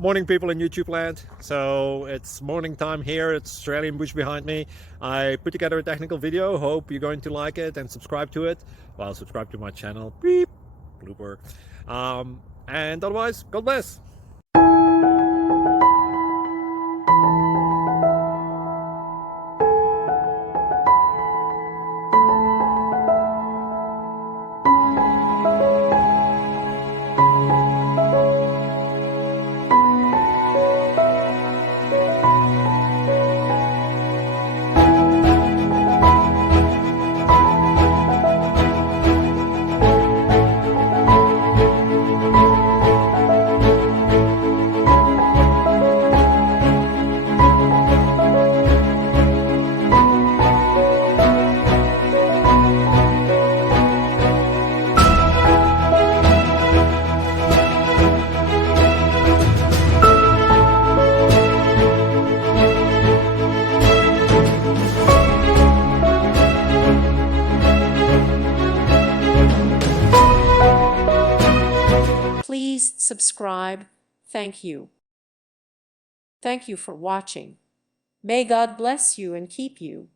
Morning, people in YouTube land. So it's morning time here. It's Australian bush behind me. I put together a technical video. Hope you're going to like it and subscribe to it. Well, subscribe to my channel. Beep. Blooper. And otherwise, God bless. Please subscribe. Thank you. Thank you for watching. May God bless you and keep you.